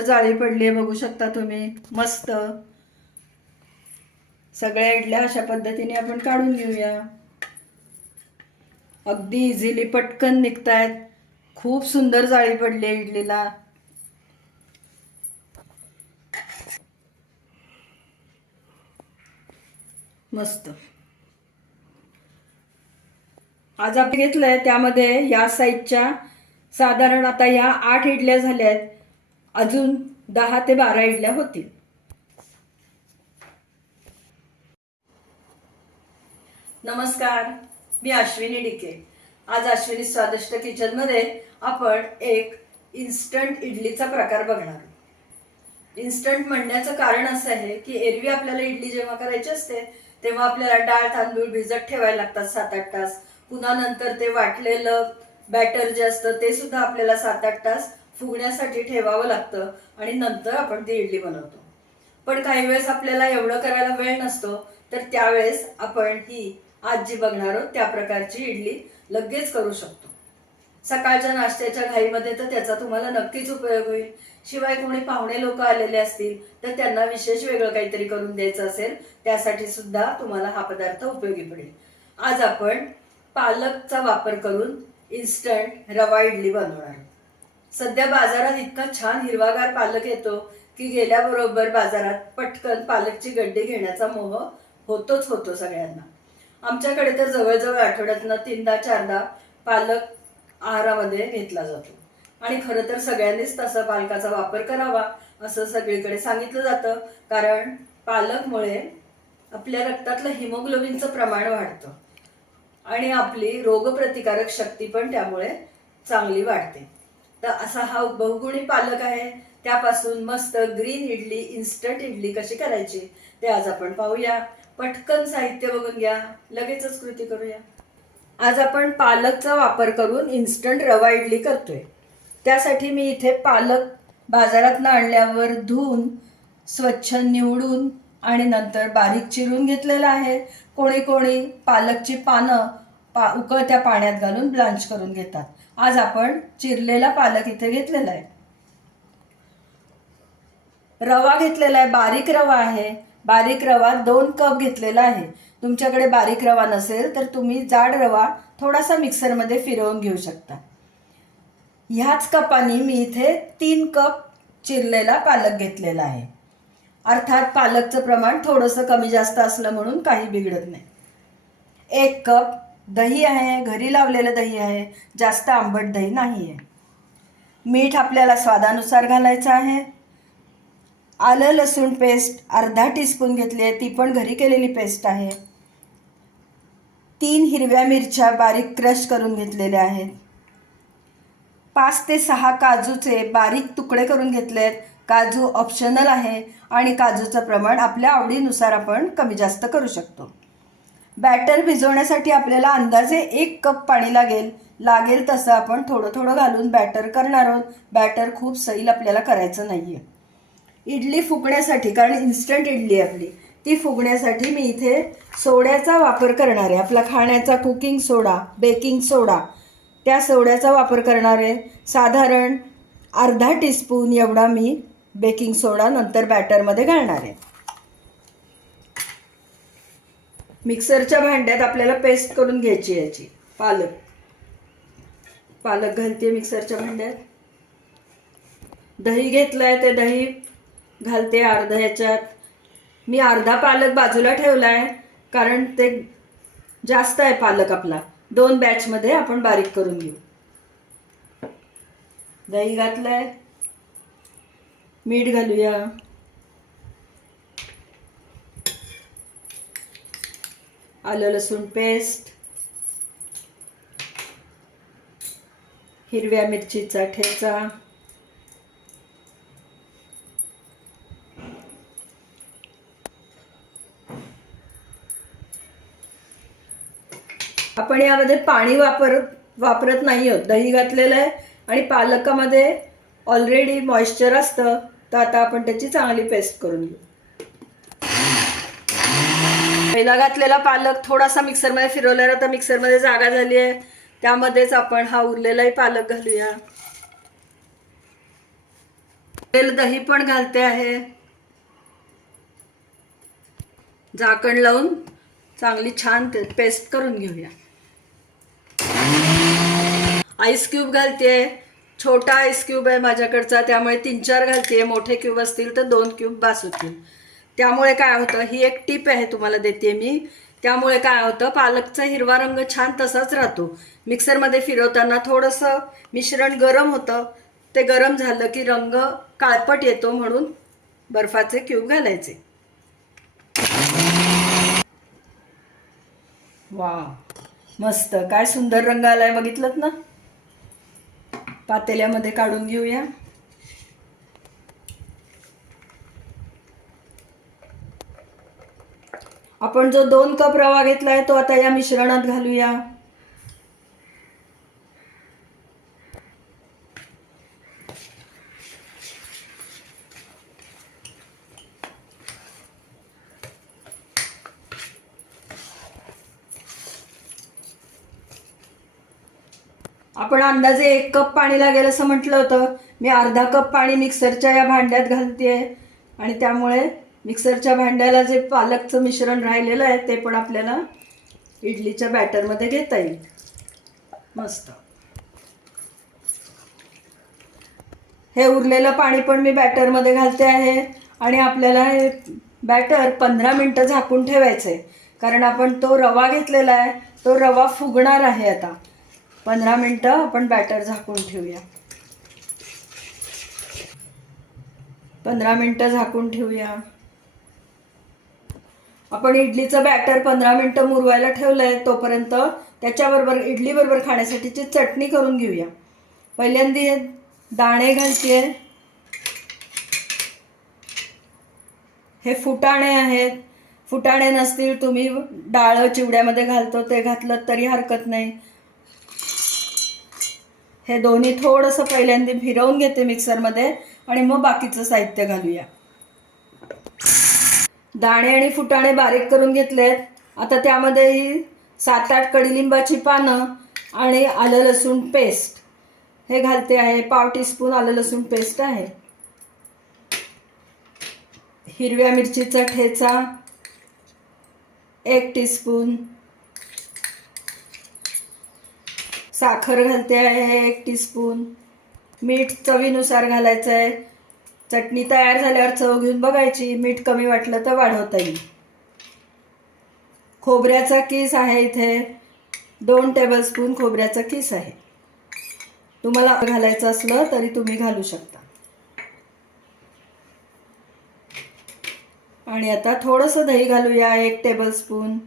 जाळी पडली आहे बघू शकता तुम्ही. मस्त. सगळ्या इडल्या अशा पद्धतीने आपण काढून घेऊया. अगदी इझिली पटकन निघतायत. खूप सुंदर जाळी पडली आहे इडलीला. मस्त. आज आपण घेतलंय त्यामध्ये या साईजच्या साधारण आता या आठ इडल्या झाल्या आहेत अजून दहा ते बारा इडल्या होतील. नमस्कार मी अश्विनी डिके. आज अश्विनी स्वादिष्ट किचनमध्ये आपण एक इन्स्टंट इडलीचा प्रकार बघणार इन्स्टंट म्हणण्याचं कारण असं आहे की एरवी आपल्याला इडली जेव्हा करायची असते तेव्हा आपल्याला डाळ तांदूळ भिजत ठेवायला लागतात सात आठ तास. पुन्हा नंतर ते वाटलेलं बॅटर जे असतं ते सुद्धा आपल्याला सात आठ तास फुगण्यासाठी ठेवावं लागतं आणि नंतर आपण ती इडली बनवतो. पण काही वेळेस आपल्याला एवढं करायला वेळ नसतो तर त्यावेळेस आपण ही आज जी बघणार आहोत त्या प्रकारची इडली लगेच करू शकतो. सकाळच्या नाश्त्याच्या घाईमध्ये तर त्याचा तुम्हाला नक्कीच उपयोग होईल. शिवाय कोणी पाहुणे लोक आलेले असतील तर त्यांना विशेष वेगळं काहीतरी करून द्यायचं असेल त्यासाठी सुद्धा तुम्हाला हा पदार्थ उपयोगी पडेल. आज आपण पालकचा वापर करून इन्स्टंट रवा इडली बनवणार आहोत. सध्या बाजारात इतका छान हिरवागार पालक येतो की गेल्याबरोबर बाजारात पटकन पालकची गड्डी घेण्याचा मोह होतोच होतो सगळ्यांना. आमच्याकडे तर जवळजवळ आठवड्यातनं तीनदा चारदा पालक आहारामध्ये घेतला जातो. आणि खरं तर सगळ्यांनीच तसा पालकाचा वापर करावा असं सगळीकडे सांगितलं जातं. कारण पालकमुळे आपल्या रक्तातलं हिमोग्लोबिनचं प्रमाण वाढतं. आणि आपली रोगप्रतिकारक शक्ती पण त्यामुळे चांगली वाढते. तर असा हा बहुगुणी पालक आहे. त्यापासून मस्त ग्रीन इडली इन्स्टंट इडली कशी करायची ते आज आपण पाहूया. पटकन साहित्य बघून घ्या. लगेचच कृती करूया. आज आपण पालकचा वापर करून इन्स्टंट रवा इडली करतोय. त्यासाठी मी इथे पालक बाजारातनं आणल्यावर धुवून स्वच्छ निवडून आणि नंतर बारीक चिरून घेतलेलं आहे. कोणी कोणी पालकची पानं पा उकळत्या पाण्यात घालून ब्लांच करून घेतात. आज आपण चिरलेला पालक इथे घेतलेला आहे. रवा घेतलेला आहे बारीक रवा आहे. बारीक रवा दोन कप घेतलेला आहे. तुमच्याकडे बारीक रवा नसेल तर तुम्ही जाड रवा थोडासा मिक्सरमध्ये फिरवून घेऊ शकता. ह्याच कपानी मी इथे तीन कप चिरलेला पालक घेतलेला आहे. अर्थात पालकचं प्रमाण थोडंसं कमी जास्त असलं म्हणून काही बिघडत नाही. एक कप दही आहे घरी लावलेलं दही आहे जास्त आंबट दही नाही आहे मीठ आपल्याला स्वादानुसार घालायचं आहे. आलं लसूण पेस्ट अर्धा टीस्पून घेतली आहे ती पण घरी केलेली पेस्ट आहे. तीन हिरव्या मिरच्या बारीक क्रश करून घेतलेल्या आहेत. पाच ते सहा काजूचे बारीक तुकडे करून घेतले आहेत काजू ऑप्शनल आहे आणि काजूचं प्रमाण आपल्या आवडीनुसार आपण कमी जास्त करू शकतो. बॅटर भिजवण्यासाठी आपल्याला अंदाजे एक कप पाणी लागेल. लागेल तसं आपण थोडं थोडं घालून बॅटर करणार आहोत. बॅटर खूप सैल आपल्याला करायचं नाही आहे इडली फुगण्यासाठी कारण इन्स्टंट इडली आपली. ती फुगण्यासाठी मी इथे सोड्याचा वापर करणार आहे. आपला खाण्याचा कुकिंग सोडा बेकिंग सोडा त्या सोड्याचा वापर करणार आहे. साधारण अर्धा टीस्पून एवढा मी बेकिंग सोडा नंतर बॅटरमध्ये घालणार आहे. मिक्सरच्या भांड्यात आपल्याला पेस्ट करून घ्यायची याची. पालक. पालक घालते मिक्सरच्या भांड्यात. दही घेतलंय ते दही घालते अर्धा ह्याच्यात मी अर्धा पालक बाजूला ठेवला आहे कारण ते जास्त आहे पालक आपला. दोन बॅचमध्ये आपण बारीक करून घेऊ. दही घातलंय. मीठ घालूया. आलं लसूण पेस्ट हिरव्या मिरचीचा ठेचा आपण यामध्ये पाणी वापर वापरत नाही आहोत. दही घातलेलं आहे आणि पालकामध्ये ऑलरेडी मॉइश्चर असतं तर आता आपण त्याची चांगली पेस्ट करून घेऊ. पहिला घातलेला पालक थोडासा मिक्सरमध्ये फिरवलेला आता मिक्सरमध्ये जागा झाली आहे. त्यामध्येच आपण हा उरलेलाही पालक घालूया. तेल दही पण घालते आहे. झाकण लावून चांगली छान ते पेस्ट करून घेऊया. आईस क्यूब घालते. छोटा आईस क्यूब आहे माझ्याकडचा. त्यामुळे तीन चार घालते. मोठे क्यूब असतील तर दोन क्यूब बास होतील. त्यामुळे काय होतं? ही एक टीप आहे तुम्हाला देते मी. त्यामुळे काय होतं? पालकचा हिरवा रंग छान तसाच राहतो. मिक्सरमध्ये फिरवताना थोडंसं मिश्रण गरम होतं. ते गरम झालं की रंग काळपट येतो म्हणून बर्फाचे क्यूब घालायचे. वा मस्त. काय सुंदर रंग आलाय बघितलं ना? पातेल्यामध्ये काढून घेऊया. आपण जो दोन कप रवा घेतलाय तो आता या मिश्रणात घालूया. आपण अंदाजे एक कप पाणी लागेल असं म्हटलं होतं. मी अर्धा कप पाणी मिक्सरच्या या भांड्यात घालते आणि त्यामुळे मिक्सरच्या भांड्याला जे पालकचं मिश्रण राहिलेलं आहे ते पण आपल्याला इडलीच्या बॅटरमध्ये घेता येईल. मस्त. हे उरलेलं पाणी पण मी बॅटरमध्ये घालते आहे आणि आपल्याला हे बॅटर पंधरा मिनटं झाकून ठेवायचं आहे. कारण आपण तो रवा घेतलेला आहे तो रवा फुगणार आहे आता. पंधरा मिनटं आपण बॅटर झाकून ठेवूया. पंधरा मिनटं झाकून ठेवूया. आपण इडलीचं बॅटर पंधरा मिनटं मुरवायला ठेवलंय तोपर्यंत त्याच्याबरोबर इडलीबरोबर खाण्यासाठीची चटणी करून घेऊया. पहिल्यांदा दाणे घालते हे फुटाणे आहेत. फुटाणे नसतील तुम्ही डाळ चिवड्यामध्ये घालतो ते घातलं तरी हरकत नाही. हे दोन्ही थोडंसं पहिल्यांदा फिरवून घेते मिक्सरमध्ये आणि मग बाकीचं साहित्य घालूया. दाणे आणि फुटाणे बारीक करून घेतलेत. आता त्यामध्येही सात आठ कडीलिंबाची पानं आणि आलं लसूण पेस्ट. हे घालते आहे. पाव टीस्पून आलं लसूण पेस्ट आहे. हिरव्या मिरचीचा ठेचा एक टीस्पून. साखर घालते आहे. एक टीस्पून. मीठ चवीनुसार घालायचं आहे. चटणी तयार झाल्यावर चव घेऊन बघायची. मीठ कमी वाटलं तर वाढवता येईल खोबऱ्याचा किस आहे इथे. दोन टेबलस्पून खोबऱ्याचा किस आहे. तुम्हाला घालायचं असलं तरी तुम्ही घालू शकता. आणि आता थोडंसं दही घालूया. एक टेबलस्पून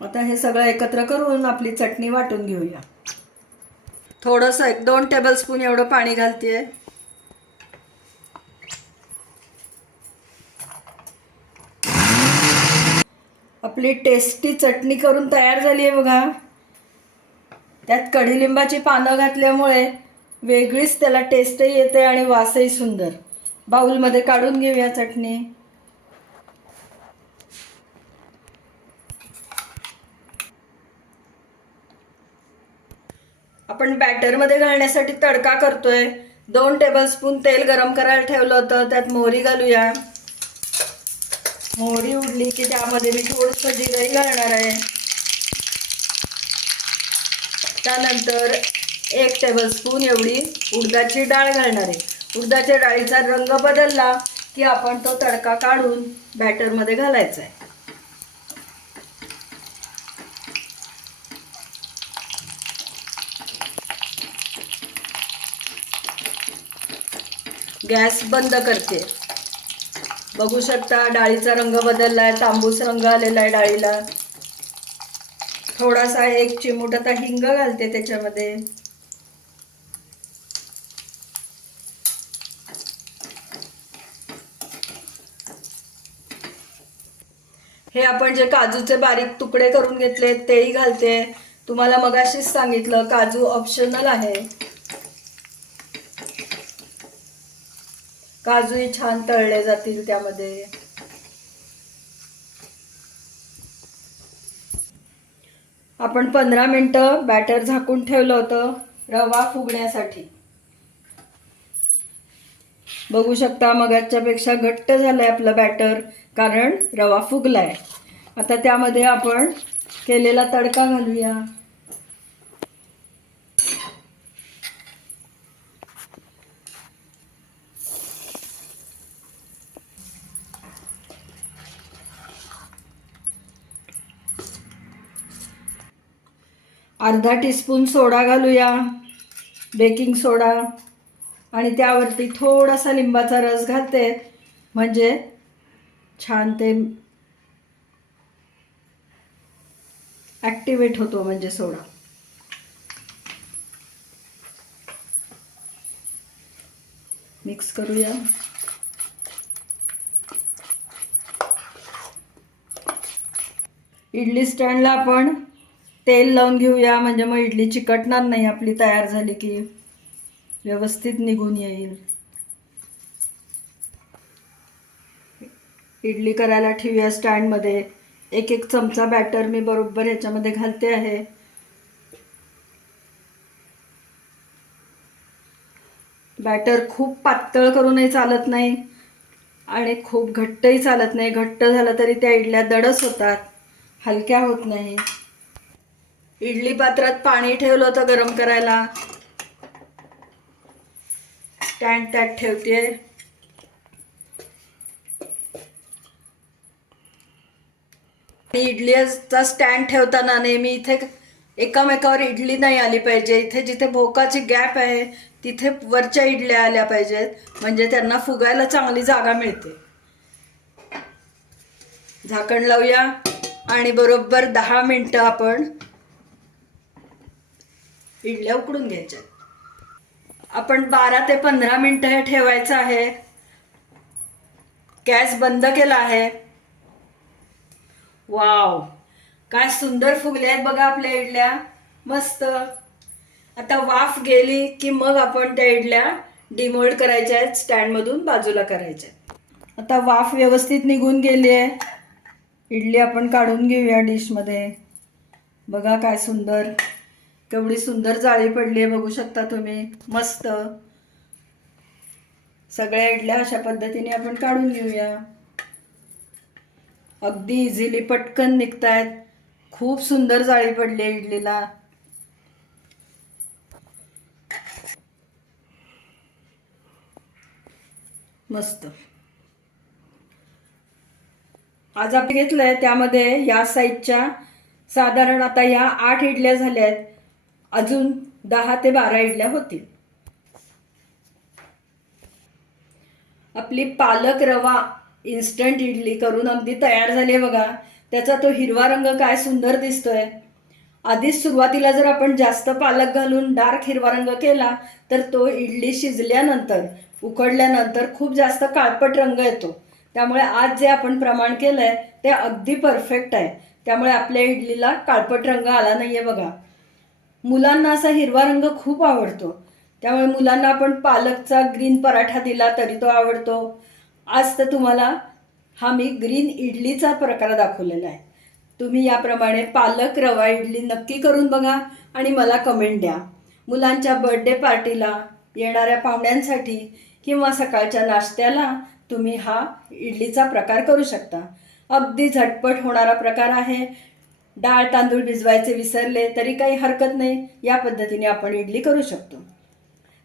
आता हे सगळं एकत्र करून आपली चटणी वाटून घेऊया. थोडंसं एक दोन टेबलस्पून एवढं पाणी घालते आपली टेस्टी चटणी करून तयार झाली आहे बघा. त्यात कढीलिंबाची पानं घातल्यामुळे वेगळीच त्याला टेस्टही येते आणि वासही सुंदर. बाऊलमध्ये काढून घेऊया चटणी. आपण बॅटरमध्ये घालण्यासाठी तडका करतोय. दोन टेबलस्पून तेल गरम करायला ठेवलं होतं त्यात मोहरी घालूया. मोहरी उडली की त्यामध्ये मी थोडंसं जिरंही घालणार आहे. त्यानंतर एक टेबलस्पून एवढी उडदाची डाळ घालणार आहे. उडदाच्या डाळीचा रंग बदलला की आपण तो तडका काढून बॅटरमध्ये घालायचा आहे. गॅस बंद करते. बघू शकता डाळीचा रंग बदलला आहे तांबूस रंग आलेला आहे डाळीला. थोडासा एक चिमूट आता हिंग घालते त्याच्यामध्ये. हे आपण जे काजूचे बारीक तुकडे करून घेतले तेही घालते. तुम्हाला मगाशीच सांगितलं काजू ऑप्शनल आहे. काजूही छान तळले जातील त्यामध्ये. आपण पंधरा मिनटं बॅटर झाकून ठेवलं होतं रवा फुगण्यासाठी. बघू शकता मगाच्यापेक्षा पेक्षा घट्ट झालंय आपलं बॅटर कारण रवा फुगलाय. आता त्यामध्ये आपण केलेला तडका घालूया. अर्धा टीस्पून सोडा घालूया. बेकिंग सोडा आणि त्यावरती थोडासा लिंबाचा रस घालते. म्हणजे छान ते ॲक्टिवेट होतो म्हणजे सोडा. मिक्स करूया. इडली स्टँडला आपण तेल लावून घेऊया म्हणजे मग इडली चिकटणार नाही आपली तयार झाली की व्यवस्थित निघून येईल. इडली करायला ठेवूया स्टँडमध्ये. एक एक चमचा बॅटर मी बरोबर ह्याच्यामध्ये घालते आहे. बॅटर खूप पातळ करूनही चालत नाही आणि खूप घट्टही चालत नाही. घट्ट झालं तरी त्या इडल्या दडस होतात हलक्या होत नाही. इडली पात्रात पाणी ठेवलं होतं गरम करायला. स्टँड त्यात ठेवते इडलीचा स्टँड ठेवताना नेहमी इथे एकामेकावर इडली नाही आली पाहिजे. इथे जिथे भोकाची गॅप आहे तिथे वरच्या इडल्या आल्या पाहिजेत. म्हणजे त्यांना फुगायला चांगली जागा मिळते. झाकण लावूया. आणि बरोबर दहा मिनटं आपण इडल्या उकडून घ्यायच्या. आपण बारा ते पंधरा मिनटं हे ठेवायचं आहे. गॅस बंद केला आहे. वाव. काय सुंदर फुगले आहेत बघा आपल्या इडल्या. मस्त. आता वाफ गेली की मग आपण त्या इडल्या डिमोल्ड करायच्या आहेत स्टँडमधून बाजूला करायच्या आहेत. आता वाफ व्यवस्थित निघून गेली आहे. इडली आपण काढून घेऊया डिशमध्ये. बघा काय सुंदर. केवढी सुंदर जाळी पडली आहे बघू शकता तुम्ही. मस्त. सगळ्या इडल्या अशा पद्धतीने आपण काढून घेऊया. अगदी इझिली पटकन निघतायत. खूप सुंदर जाळी पडली आहे इडलीला. मस्त. आज आपण घेतलंय त्यामध्ये या साईजच्या साधारण आता या आठ इडल्या झाल्या आहेत अजून दहा ते बारा इडल्या होतील. आपली पालक रवा इन्स्टंट इडली करून अगदी तयार झाली आहे बघा. त्याचा तो हिरवा रंग काय सुंदर दिसतोय. आधीच सुरुवातीला जर आपण जास्त पालक घालून डार्क हिरवा रंग केला तर तो इडली शिजल्यानंतर उकडल्यानंतर खूप जास्त काळपट रंग येतो. त्यामुळे आज जे आपण प्रमाण केलं आहे ते अगदी परफेक्ट आहे. त्यामुळे आपल्या इडलीला काळपट रंग आला नाही आहे बघा. मुलांना असा हिरवा रंग खूप आवडतो. त्यामुळे मुलांना आपण पालकचा ग्रीन पराठा दिला तरी तो आवडतो. आज तर तुम्हाला हा मी ग्रीन इडलीचा प्रकार दाखवलेला आहे. तुम्ही याप्रमाणे पालक रवा इडली नक्की करून बघा आणि मला कमेंट द्या. मुलांच्या बर्थडे पार्टीला येणाऱ्या पाहुण्यांसाठी किंवा सकाळच्या नाश्त्याला तुम्ही हा इडलीचा प्रकार करू शकता. अगदी झटपट होणारा प्रकार आहे. डाळ तांदूळ भिजवायचे विसरले तरी काही हरकत नाही. या पद्धतीने आपण इडली करू शकतो.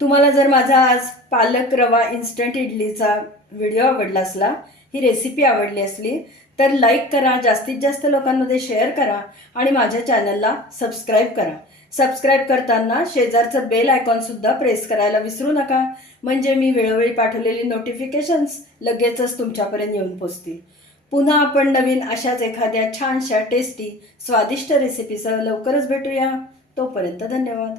तुम्हाला जर माझा आज पालक रवा इन्स्टंट इडलीचा व्हिडिओ आवडला असला ही रेसिपी आवडली असली तर लाईक करा जास्तीत जास्त लोकांमध्ये शेअर करा आणि माझ्या चॅनलला सबस्क्राईब करा. सबस्क्राईब करताना शेजारचं बेल आयकॉनसुद्धा प्रेस करायला विसरू नका. म्हणजे मी वेळोवेळी पाठवलेली नोटिफिकेशन्स लगेचच तुमच्यापर्यंत येऊन पोचतील. पुन्हा आपण नवीन अशाच एखाद्या छानशा टेस्टी स्वादिष्ट रेसिपीसह लवकरच भेटूया. तोपर्यंत धन्यवाद.